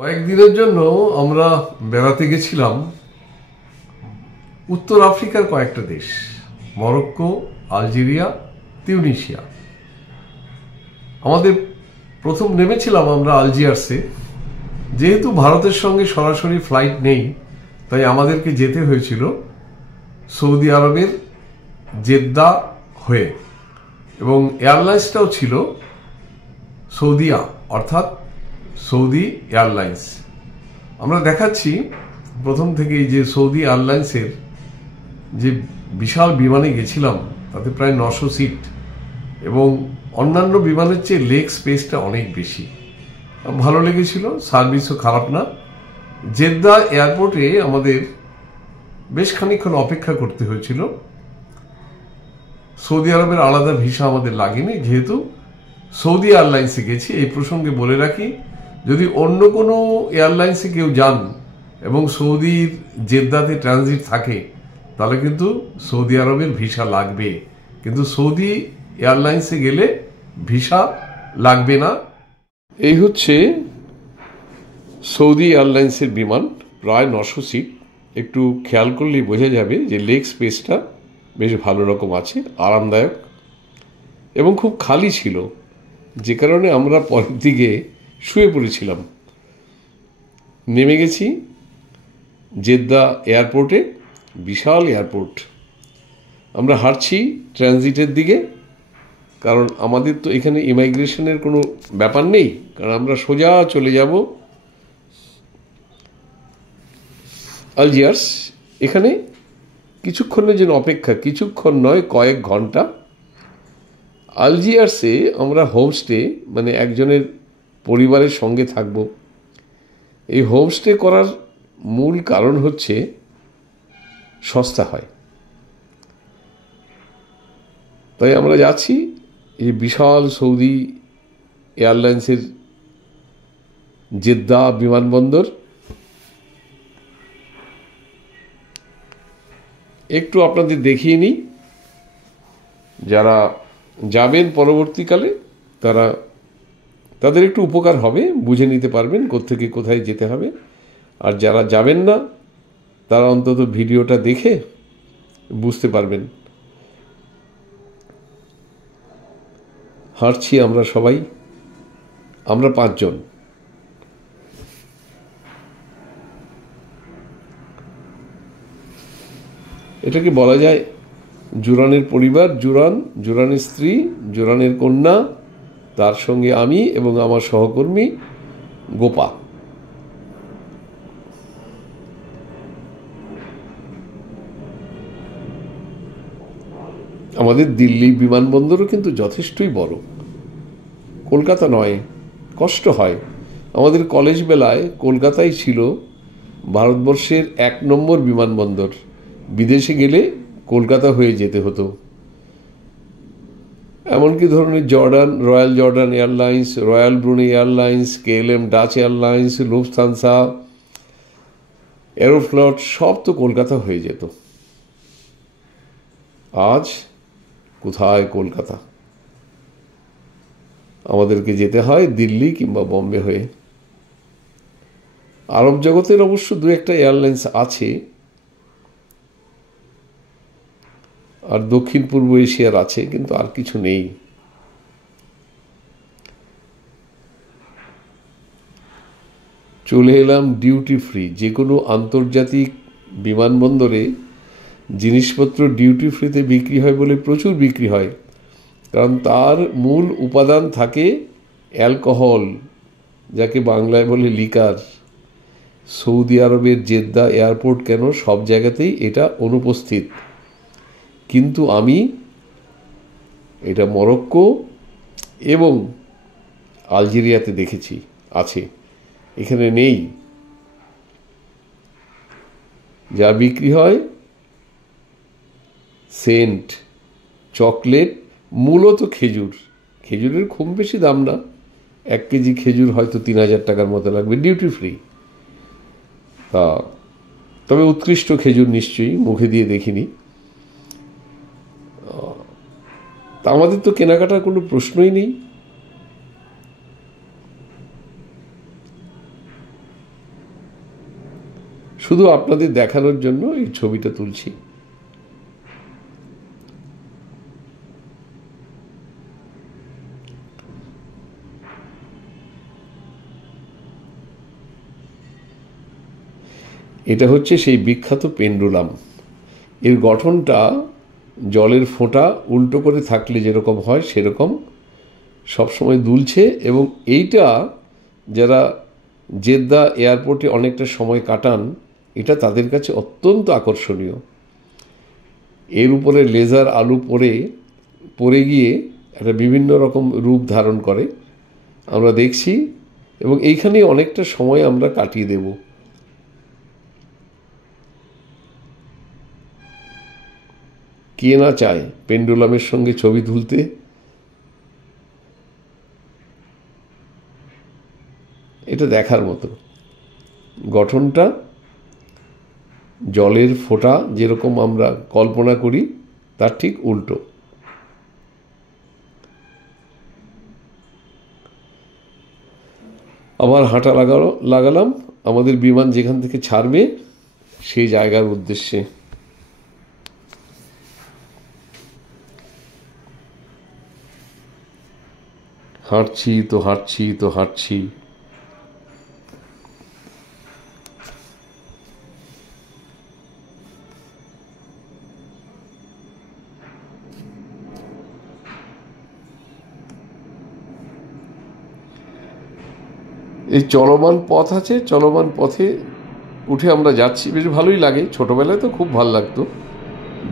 কয়েকদিনের জন্য আমরা বেড়াতে গেছিলাম উত্তর আফ্রিকার কয়েকটা দেশ, মরক্কো, আলজেরিয়া, তিউনিসিয়া। আমাদের প্রথম নেমেছিলাম আমরা আলজিয়ার্সে। যেহেতু ভারতের সঙ্গে সরাসরি ফ্লাইট নেই, তাই আমাদেরকে যেতে হয়েছিল সৌদি আরবের জেদ্দা হয়ে, এবং এয়ারলাইন্সটাও ছিল সৌদিয়া, অর্থাৎ সৌদি এয়ারলাইন্স। আমরা দেখাচ্ছি প্রথম থেকেই যে সৌদি এয়ারলাইন্সের যে বিশাল বিমানে গেছিলাম, তাতে প্রায় 900 সিট, এবং অন্যান্য বিমানের চেয়ে লেগ স্পেসটা অনেক বেশি। ভালো লেগেছিল, সার্ভিসও খারাপ না। জেদ্দা এয়ারপোর্টে আমাদের বেশ খানিকক্ষণ অপেক্ষা করতে হয়েছিল। সৌদি আরবের আলাদা ভিসা আমাদের লাগেনি, যেহেতু সৌদি এয়ারলাইন্সে গেছি। এই প্রসঙ্গে বলে রাখি, যদি অন্য কোনো এয়ারলাইন্সে কেউ যান এবং সৌদির জেদ্দাতে ট্রানজিট থাকে, তাহলে কিন্তু সৌদি আরবের ভিসা লাগবে, কিন্তু সৌদি এয়ারলাইন্সে গেলে ভিসা লাগবে না। এই হচ্ছে সৌদি এয়ারলাইন্সের বিমান, প্রায় 900 সিট। একটু খেয়াল করলেই বোঝা যাবে যে লেগ স্পেসটা বেশ ভালো রকম আছে, আরামদায়ক, এবং খুব খালি ছিল, যে কারণে আমরা পরের দিকে শুয়ে পড়েছিলাম। নেমে গেছি জেদ্দা এয়ারপোর্টে, বিশাল এয়ারপোর্ট। আমরা হাঁটছি ট্রানজিটের দিকে, কারণ আমাদের তো এখানে ইমাইগ্রেশনের কোনো ব্যাপার নেই, কারণ আমরা সোজা চলে যাব আলজিয়ার্স। এখানে কিছুক্ষণের জন্য অপেক্ষা, কিছুক্ষণ নয়, কয়েক ঘন্টা। আলজিয়ার্সে আমরা হোমস্টে, মানে একজনের পরিবারের সঙ্গে থাকব। এই হোমস্টে করার মূল কারণ হচ্ছে সস্তা হয়। তাই আমরা যাচ্ছি এই বিশাল সৌদি এয়ারলাইন্সের জেদ্দা বিমানবন্দর। একটু আপনাদের দেখিয়ে নিই, যারা যাবেন পরবর্তীকালে তাদের একটু উপকার হবে, বুঝে নিতে পারবেন কোত্থেকে কোথায় যেতে হবে। আর যারা যাবেন না, তারা অন্তত ভিডিওটা দেখে বুঝতে পারবেন। হাঁটছি আমরা সবাই, আমরা 5 জন। এটাকে বলা যায় জুরানের পরিবার, জুরানের স্ত্রী, জুরানের কন্যা, তার সঙ্গে আমি এবং আমার সহকর্মী গোপা। আমাদের দিল্লি বিমানবন্দরও কিন্তু যথেষ্টই বড়, কলকাতা নয়। কষ্ট হয়। আমাদের কলেজ বেলায় কলকাতাই ছিল ভারতবর্ষের 1 নম্বর বিমানবন্দর। বিদেশে গেলে কলকাতা হয়ে যেতে হতো। এমনকি ধরনের royal Jordan airlines, royal Brunei airlines, KLM Dutch airlines, Lufthansa, Aeroflot, সব তো কলকাতা হয়ে যেত। আজ কোথায় কলকাতা? আমাদেরকে যেতে হয় দিল্লি কিংবা বম্বে হয়ে। আরব জগতের অবশ্য 2-1টা এয়ারলাইন্স আছে, আর দক্ষিণ পূর্ব এশিয়ার আছে, কিন্তু আর কিছু নেই। চলে এলাম ডিউটি ফ্রি। যে কোনো আন্তর্জাতিক বিমানবন্দরে জিনিসপত্র ডিউটি ফ্রিতে বিক্রি হয় বলে প্রচুর বিক্রি হয়, কারণ তার মূল উপাদান থাকে অ্যালকোহল, যাকে বাংলায় বলে লিকার। সৌদি আরবের জেদ্দা এয়ারপোর্ট কেন, সব জায়গাতেই এটা অনুপস্থিত, কিন্তু আমি এটা মরক্কো এবং আলজেরিয়াতে দেখেছি আছে, এখানে নেই। যা বিক্রি হয় সেন্ট, চকলেট, মূলত খেজুর। খেজুরের খুব বেশি দাম না, 1 কেজি খেজুর হয়তো 3000 টাকার মতো লাগবে, ডিউটি ফ্রি। তবে উৎকৃষ্ট খেজুর নিশ্চয়ই, মুখে দিয়ে দেখিনি। তা আমাদের তো কেনাকাটার কোনো প্রশ্নই নেই। শুধু আপনাদের দেখানোর জন্য এই ছবিটা তুলছি। এটা হচ্ছে সেই বিখ্যাত পেন্ডুলাম। এর গঠনটা জলের ফোঁটা উল্টো করে থাকলে যেরকম হয় সেরকম সবসময় দুলছে, এবং এইটা যারা জেদ্দা এয়ারপোর্টে অনেকটা সময় কাটান, এটা তাদের কাছে অত্যন্ত আকর্ষণীয়। এর উপরে লেজার আলো পড়ে গিয়ে একটা বিভিন্ন রকম রূপ ধারণ করে, আমরা দেখছি, এবং এইখানেই অনেকটা সময় আমরা কাটিয়ে দেব। কে না চায় পেন্ডুলামের সঙ্গে ছবি তুলতে? এটা দেখার মতো। গঠনটা জলের ফোঁটা যেরকম আমরা কল্পনা করি তার ঠিক উল্টো। আবার হাঁটা লাগালাম আমাদের বিমান যেখান থেকে ছাড়বে সেই জায়গার উদ্দেশ্যে। হাঁটছি তো হাঁটছি তো হাঁটছি। এই চলমান পথ আছে, চলমান পথে উঠে আমরা যাচ্ছি, বেশ ভালোই লাগে। ছোটবেলায় তো খুব ভালো লাগতো,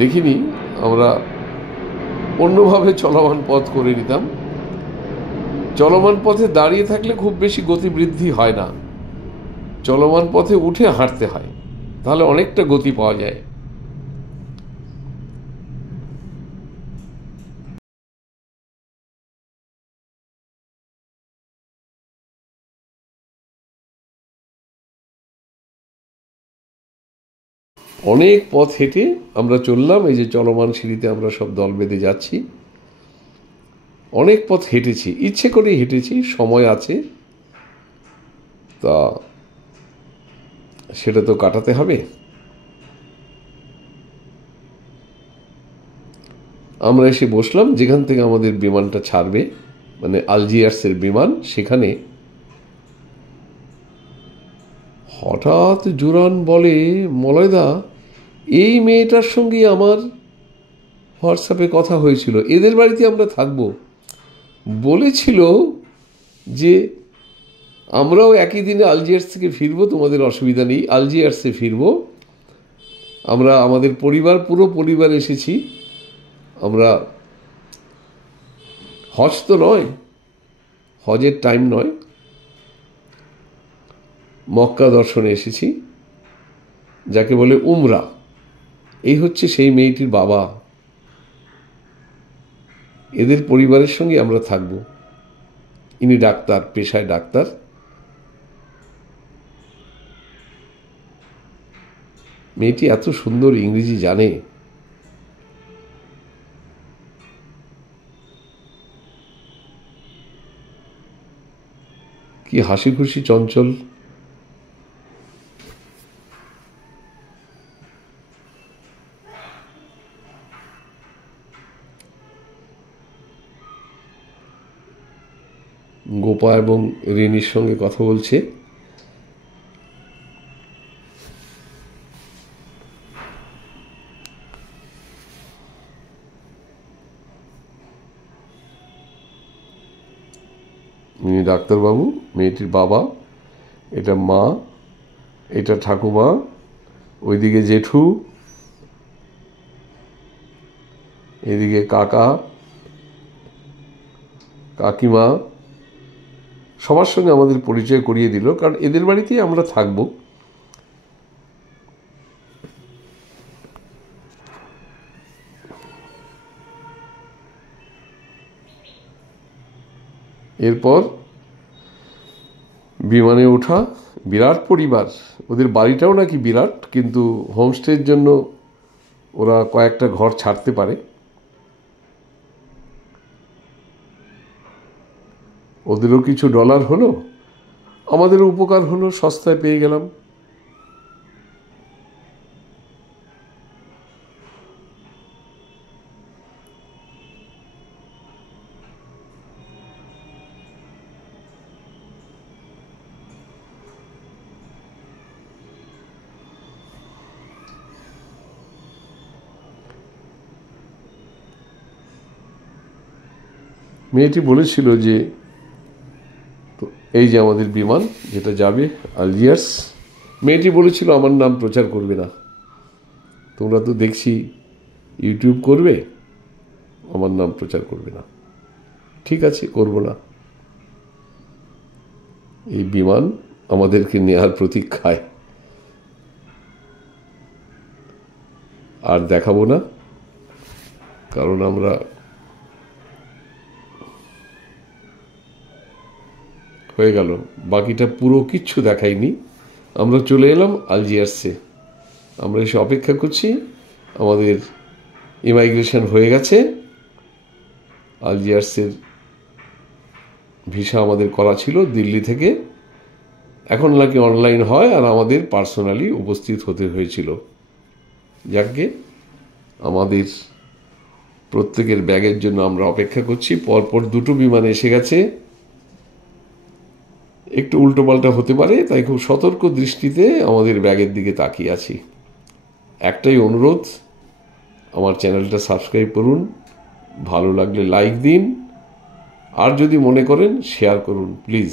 দেখিনি, আমরা অন্যভাবে চলমান পথ করে নিতাম। চলমান পথে দাঁড়িয়ে থাকলে খুব বেশি গতিবৃদ্ধি হয় না, চলমান পথে উঠে হাঁটতে হয়, তাহলে অনেকটা গতি পাওয়া যায়। অনেক পথ হেঁটে আমরা চললাম, এই যে চলমান সিঁড়িতে আমরা সব দল বেঁধে যাচ্ছি। অনেক পথ হেঁটেছি, ইচ্ছে করে হেঁটেছি, সময় আছে, তা সেটা তো কাটাতে হবে। আমরা এসে বসলাম যেখান থেকে আমাদের বিমানটা ছাড়বে, মানে আলজিয়ার্সের বিমান, সেখানে। হঠাৎ জুরান বলে, মলয়দা, এই মেয়েটার সঙ্গে আমার হোয়াটসঅ্যাপে কথা হয়েছিল, এদের বাড়িতে আমরা থাকব। বলেছিল যে আমরাও একই দিনে আলজিয়ার্স থেকে ফিরবো, তোমাদের অসুবিধা নেই, আলজিয়ার্সে ফিরবো আমরা, আমাদের পরিবার, পুরো পরিবার এসেছি আমরা। হজ তো নয়, হজের টাইম নয়, মক্কা দর্শনে এসেছি, যাকে বলে উমরা। এই হচ্ছে সেই মেয়েটির বাবা, এদের পরিবারের সঙ্গে আমরা থাকব। ইনি ডাক্তার, পেশায় ডাক্তার। মেয়েটি এত সুন্দর ইংরেজি জানে। কি হাসি খুশি, চঞ্চল। গোপা এবং রেনির সঙ্গে কথা বলছে। ইনি ডাক্তারবাবু, মেয়েটির বাবা, এটা মা, এটা ঠাকুমা, ওইদিকে জেঠু, এদিকে কাকা, কাকিমা, সবার সঙ্গে আমাদের পরিচয় করিয়ে দিল, কারণ এদের বাড়িতেই আমরা থাকব। এরপর বিমানে ওঠা, বিরাট পরিবার, ওদের বাড়িটাও নাকি বিরাট, কিন্তু হোমস্টের জন্য ওরা কয়েকটা ঘর ছাড়তে পারে। ওদেরও কিছু ডলার হলো, আমাদেরও উপকার হলো, সস্তায় পেয়ে গেলাম। মেয়েটি বলেছিল যে তো এই যে আমাদের বিমান যেটা যাবে আলজিয়ার্স, মেয়েটি বলেছিল আমার নাম প্রচার করবে না। তোমরা তো দেখছি ইউটিউব করবে, আমার নাম প্রচার করবে না। ঠিক আছে, করব না। এই বিমান আমাদেরকে নেয়ার প্রতীক্ষায়, আর দেখাবো না, কারণ আমরা হয়ে গেল, বাকিটা পুরো কিচ্ছু দেখাইনি। আমরা চলে এলাম আলজিয়ার্সে। আমরা এসে অপেক্ষা করছি, আমাদের ইমাইগ্রেশন হয়ে গেছে, আলজিয়ার্সের ভিসা আমাদের করা ছিল দিল্লি থেকে, এখন নাকি অনলাইন হয় আর আমাদের পার্সোনালি উপস্থিত হতে হয়েছিল। যাকে আমাদের প্রত্যেকের ব্যাগের জন্য আমরা অপেক্ষা করছি। পরপর দুটো বিমান এসে গেছে, একটু উল্টোপাল্টা হতে পারে, তাই খুব সতর্ক দৃষ্টিতে আমাদের ব্যাগের দিকে তাকিয়ে আছি। একটাই অনুরোধ, আমার চ্যানেলটা সাবস্ক্রাইব করুন, ভালো লাগলে লাইক দিন, আর যদি মনে করেন শেয়ার করুন প্লিজ।